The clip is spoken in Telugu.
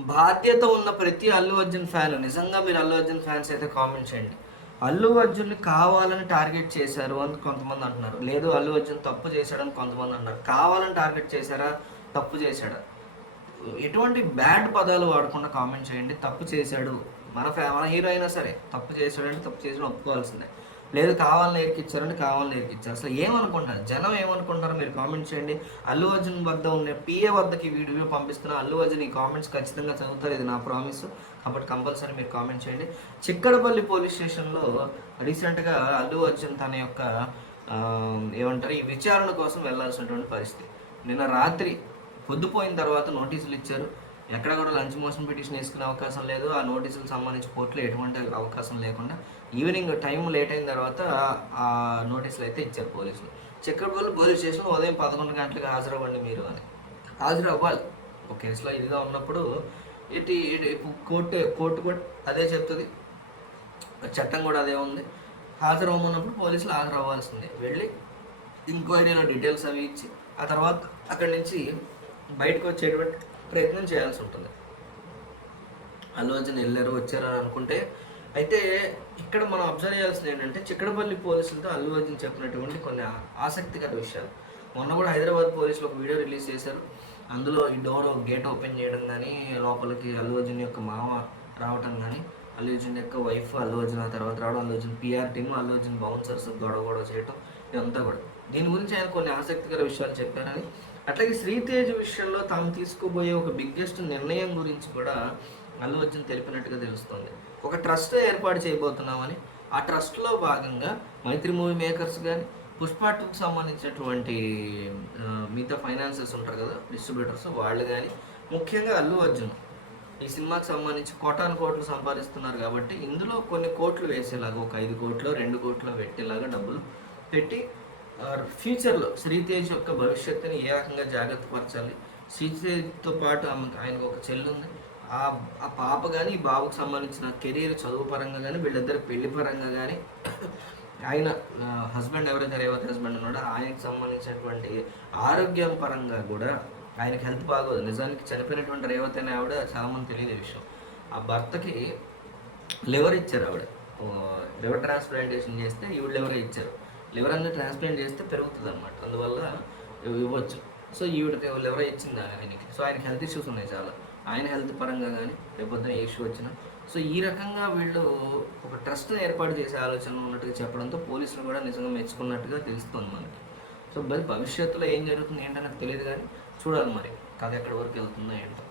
బాధ్యత ఉన్న ప్రతి అల్లు అర్జున్ ఫ్యాన్ నిజంగా మీరు అల్లు అర్జున్ ఫ్యాన్స్ అయితే కామెంట్ చేయండి. అల్లు అర్జున్ని కావాలని టార్గెట్ చేశారు అని కొంతమంది అంటున్నారు. లేదు అల్లు అర్జున్ తప్పు చేశాడని కొంతమంది అంటున్నారు. కావాలని టార్గెట్ చేశారా? తప్పు చేశాడా? ఎటువంటి బ్యాడ్ పదాలు వాడకుండా కామెంట్ చేయండి. తప్పు చేశాడు. మన ఫ్యా మన హీరో అయినా సరే తప్పు చేశాడంటే తప్పు చేసిన ఒప్పుకోవాల్సిందే. లేదు కావాలని నేర్కిచ్చారంటే కావాలని ఎక్కించారు అసలు ఏమనుకుంటారు జనం ఏమనుకుంటారో మీరు కామెంట్ చేయండి. అల్లు అర్జున్ వద్ద ఉన్న పిఏ వద్దకి వీడియో పంపిస్తున్న అల్లు అర్జున్ ఈ కామెంట్స్ ఖచ్చితంగా చదువుతారు. ఇది నా ప్రామిస్ కాబట్టి కంపల్సరీ మీరు కామెంట్ చేయండి. చిక్కడపల్లి పోలీస్ స్టేషన్లో రీసెంట్గా అల్లు అర్జున్ తన యొక్క ఏమంటారు ఈ విచారణ కోసం వెళ్ళాల్సినటువంటి పరిస్థితి. నిన్న రాత్రి పొద్దుపోయిన తర్వాత నోటీసులు ఇచ్చారు. ఎక్కడ కూడా లంచ్ మోషన్ పిటిషన్ వేసుకునే అవకాశం లేదు. ఆ నోటీసులకు సంబంధించి కోర్టులో ఎటువంటి అవకాశం లేకుండా ఈవినింగ్ టైం లేట్ అయిన తర్వాత ఆ నోటీసులు అయితే ఇచ్చారు పోలీసులు. చక్రపల్లి పోలీస్ స్టేషన్ ఉదయం పదకొండు గంటలకు హాజరవ్వండి మీరు అని. హాజరు అవ్వాలి ఒక కేసులో ఇదిగా ఉన్నప్పుడు ఇటు కోర్టు కోర్టు కూడా అదే చెప్తుంది. చట్టం కూడా అదే ఉంది. హాజరు అవ్వమన్నప్పుడు పోలీసులు హాజరు అవ్వాల్సిందే వెళ్ళి ఇంక్వైరీలో డీటెయిల్స్ అవి ఇచ్చి ఆ తర్వాత అక్కడి నుంచి బయటకు వచ్చేటువంటి ప్రయత్నం చేయాల్సి ఉంటుంది. అల్లు అర్జున్ వెళ్ళారు వచ్చారు అని అనుకుంటే అయితే ఇక్కడ మనం అబ్జర్వ్ చేయాల్సింది ఏంటంటే చిక్కడపల్లి పోలీసులతో అల్లు అర్జున్ చెప్పినటువంటి కొన్ని ఆసక్తికర విషయాలు. మొన్న కూడా హైదరాబాద్ పోలీసులు ఒక వీడియో రిలీజ్ చేశారు. అందులో ఈ డోర్ గేట్ ఓపెన్ చేయడం కానీ లోపలికి అల్లు అర్జున్ యొక్క మామ రావటం కానీ అల్లు అర్జున్ యొక్క వైఫ్ అల్లు అర్జున్ ఆ తర్వాత రావడం Allu Arjun PR team Allu Arjun bouncers గొడవ గొడవ చేయటం ఇదంతా కూడా. దీని గురించి ఆయన కొన్ని ఆసక్తికర విషయాలు చెప్పారని అట్లాగే శ్రీతేజ్ విషయంలో తాము తీసుకోబోయే ఒక బిగ్గెస్ట్ నిర్ణయం గురించి కూడా అల్లు అర్జున్ తెలిపినట్టుగా తెలుస్తుంది. ఒక ట్రస్ట్ ఏర్పాటు చేయబోతున్నామని ఆ ట్రస్ట్లో భాగంగా మైత్రి మూవీ మేకర్స్ కానీ పుష్ప టూకి సంబంధించినటువంటి మిగతా ఫైనాన్సర్స్ ఉంటారు కదా డిస్ట్రిబ్యూటర్స్ వాళ్ళు కానీ ముఖ్యంగా అల్లు అర్జున్ ఈ సినిమాకి సంబంధించి కోటాను కోట్లు సంపాదిస్తున్నారు కాబట్టి ఇందులో కొన్ని కోట్లు వేసేలాగా ఒక ఐదు కోట్లు రెండు కోట్లు పెట్టేలాగా డబ్బులు పెట్టి ఫ్యూచర్లో శ్రీతేజ్ యొక్క భవిష్యత్తుని ఏ రకంగా జాగ్రత్త పరచాలి? శ్రీతేజ్తో పాటు ఆమె- ఆయనకు ఒక చెల్లి ఉంది. ఆ ఆ పాప కానీ ఈ బాబుకు సంబంధించిన కెరీర్ చదువు పరంగా కానీ వీళ్ళిద్దరు పెళ్ళి పరంగా కానీ ఆయన హస్బెండ్ ఎవరైతే రేవతి హస్బెండ్ ఉన్నాడో. ఆయనకు సంబంధించినటువంటి ఆరోగ్యం పరంగా కూడా ఆయనకి హెల్త్ బాగోదు. నిజానికి చనిపోయినటువంటి రేవతి అనే ఆవిడ చాలామంది తెలియదు విషయం. ఆ భర్తకి లివర్ ఇచ్చారు ఆవిడ. లివర్ ట్రాన్స్ప్లాంటేషన్ చేస్తే ఈవిడ లివర్ ఇచ్చారు. లివర్ అనేది ట్రాన్స్ప్లాంట్ చేస్తే పెరుగుతుంది అనమాట అందువల్ల ఇవ్వచ్చు. సో ఈవిడ లివర్ ఇచ్చింది ఆయనకి సో ఆయనకి హెల్త్ ఇష్యూస్ ఉన్నాయి చాలా. ఆయన హెల్త్ పరంగా కానీ రేపొద్దున ఏ ఇష్యూ వచ్చినా. సో ఈ రకంగా వీళ్ళు ఒక ట్రస్ట్ని ఏర్పాటు చేసే ఆలోచన ఉన్నట్టుగా చెప్పడంతో పోలీసులు కూడా నిజంగా మెచ్చుకున్నట్టుగా తెలుస్తుంది మనకి. సో మరి భవిష్యత్తులో ఏం జరుగుతుంది ఏంటో నాకు తెలియదు కానీ చూడాలి మరి. కథ ఎక్కడి వరకు వెళ్తుందో ఏంటో.